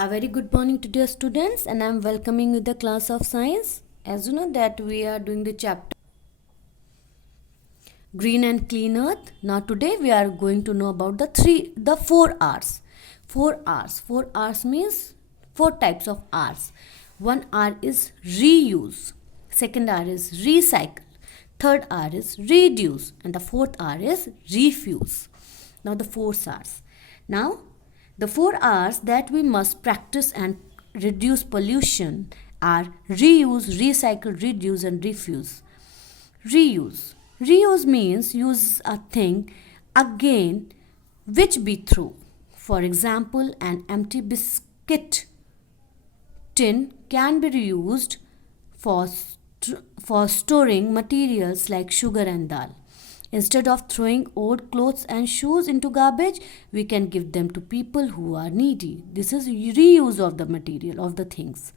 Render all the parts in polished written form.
A very good morning to dear students, and I am welcoming you the class of science. As you know that we are doing the chapter Green and Clean Earth. Now today we are going to know about the 4 R's. 4 R's. 4 R's means 4 types of R's. One R is reuse. Second R is recycle. Third R is reduce, and the fourth R is refuse. Now the 4 R's. Now the 4 R's that we must practice and reduce pollution are reuse, recycle, reduce, and refuse. Reuse. Reuse means use a thing again which be through. For example, an empty biscuit tin can be reused for storing materials like sugar and dal. Instead of throwing old clothes and shoes into garbage, we can give them to people who are needy. This is reuse of the material, of the things.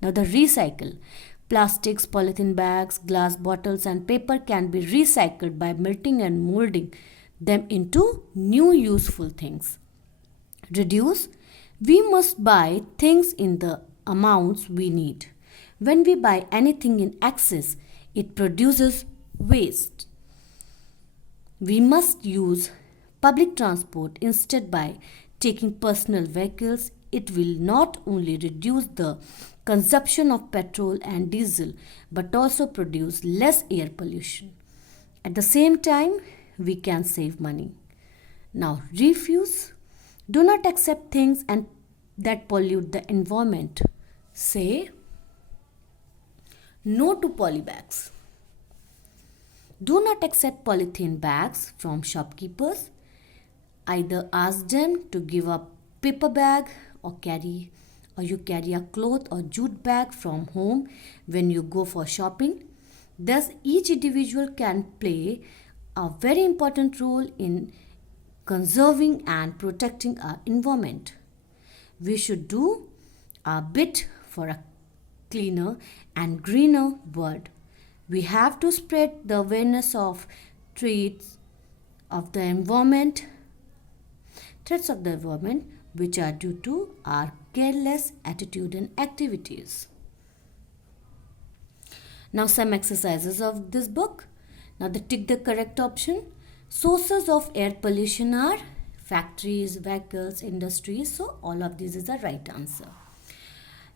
Now the recycle. Plastics, polythene bags, glass bottles and paper can be recycled by melting and molding them into new useful things. Reduce. We must buy things in the amounts we need. When we buy anything in excess, it produces waste. We must use public transport instead by taking personal vehicles. It will not only reduce the consumption of petrol and diesel but also produce less air pollution. At the same time, we can save money. Now, refuse. Do not accept things that pollute the environment. Say no to polybags. Do not accept polythene bags from shopkeepers. Either ask them to give a paper bag or you carry a cloth or jute bag from home when you go for shopping. Thus, each individual can play a very important role in conserving and protecting our environment. We should do a bit for a cleaner and greener world. We have to spread the awareness of threats of the environment which are due to our careless attitude and activities. Now some exercises of this book. Now tick the correct option. Sources of air pollution are factories, vehicles, industries. So all of these is the right answer.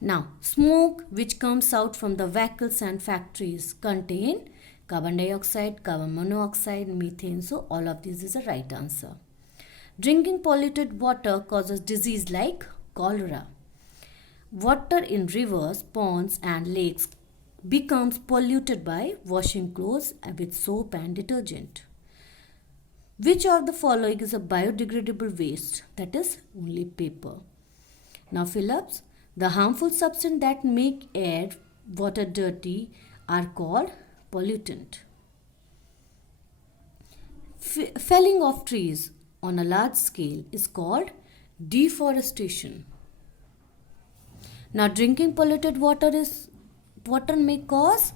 Now, smoke which comes out from the vehicles and factories contain carbon dioxide, carbon monoxide, methane. So, all of these is the right answer. Drinking polluted water causes disease like cholera. Water in rivers, ponds and lakes becomes polluted by washing clothes with soap and detergent. Which of the following is a biodegradable waste? That is only paper. Now, fill-ups. The harmful substances that make air, water dirty are called pollutant. Felling of trees on a large scale is called deforestation. Now, drinking polluted water may cause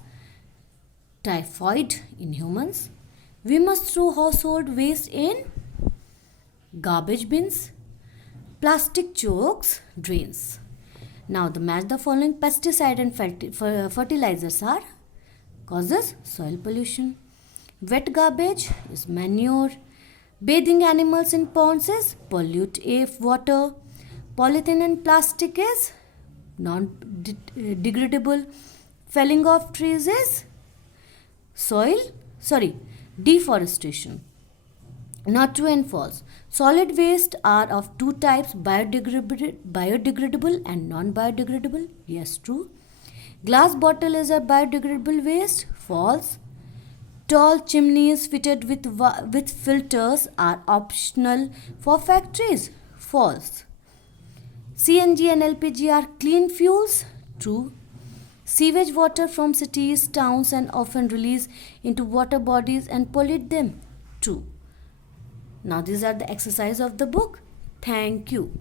typhoid in humans. We must throw household waste in garbage bins. Plastic chokes drains. Now match the following pesticide and fertilizers are causes soil pollution. Wet garbage is manure. Bathing animals in ponds is pollute water. Polythene and plastic is non-degradable. Felling of trees is deforestation. Not true and false. Solid waste are of two types, biodegradable and non-biodegradable. Yes, true. Glass bottle is a biodegradable waste. False. Tall chimneys fitted with filters are optional for factories. False. CNG and LPG are clean fuels. True. Sewage water from cities, towns and often release into water bodies and pollute them. True. Now these are the exercise of the book. Thank you.